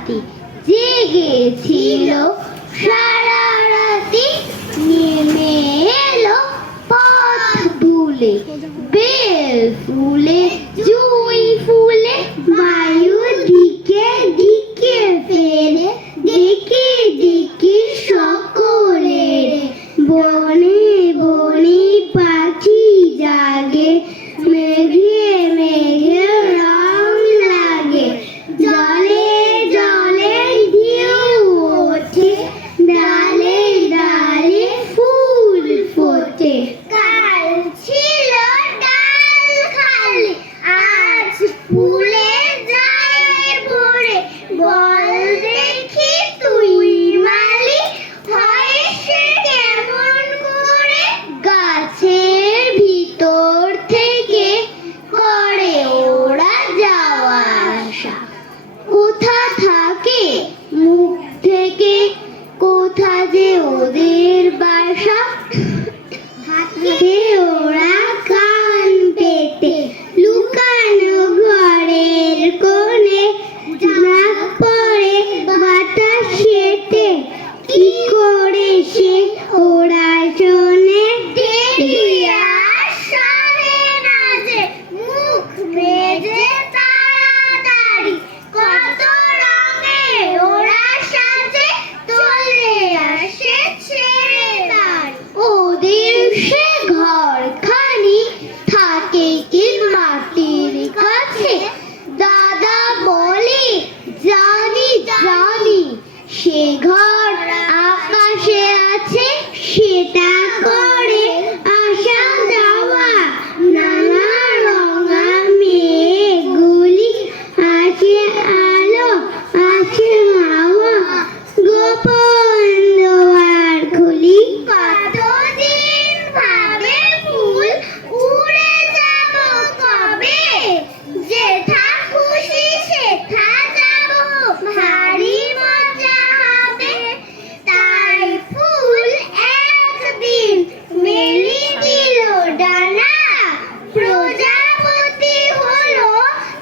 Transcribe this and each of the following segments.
রাতে জেগেছিল সারা রাতে, নেমে এলো পথ ভুলে, বেল ফুলে জুঁই ফুলে বায়ু দিকে দিকে ফেরে, ডেকে ডেকে সকলের বনে বনে পাখি জাগে, মেঘে মেঘে রং লাগে, জলে জলে ঢেউ ওঠে, ডালে ডালে ফুল ফোটে। কাল ছিল ডাল খালি, আজ ফুলে যায় ভরে, বল দেখি তুই মালি, হয় সে কেমন করে? গাছের ভিতর থেকে করে ওরা যাওয়া আসা, কোথা থাকে মুখ থেকে কোথা যে ওদের বাসা, হাতে ওরা কান পেতে লুকানো ঘরের কোণে, নাক পড়ে বাতাসেতে কি করে সে ওরা শোনে। মুখ ভেজে তাড়াতাড়ি কত রঙে ওরা সাজে, চলে আসে ছেড়ে বাড়ি। ওদের সে ঘরখানি থাকে কি মাটির কাছে, দাদা বলে জানি জানি, সে ঘর আকাশে আছে, সেটা করে আসা যাওয়া। নানা রঙা মেঘগুলি আছে আলো আছে হাওয়া, গোপন দুয়ার খুলি। কতদিন ভাবে ফুল উড়ে যাব কবে, যেথা খুশি সেথা যাব, ভারী মজা হবে। তাই ফুল একদিন মেলি দিল ডানা, প্রজাপতি হলো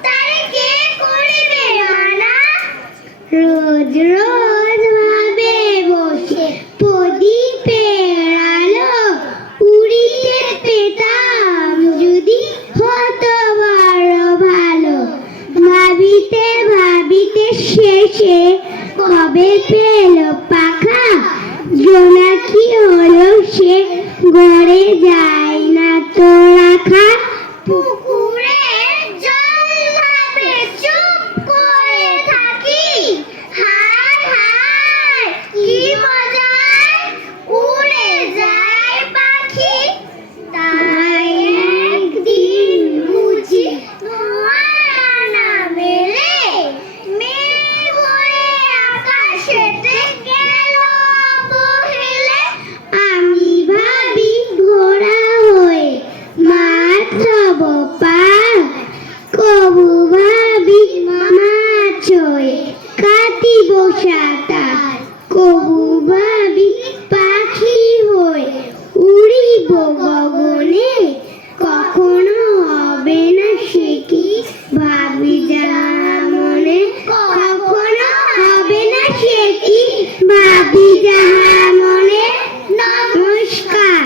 তার কে করিবে মানা। রোজ রোজ ভাবে বসে প্রদীপের আলো, উড়িতে পেতাম যদি হতো বড় ভালো। ভাবিতে ভাবিতে শেষে কবে পেল পাখা, জোনাকি হলো সে গড়ে যায় না তো রাখা। পুকুর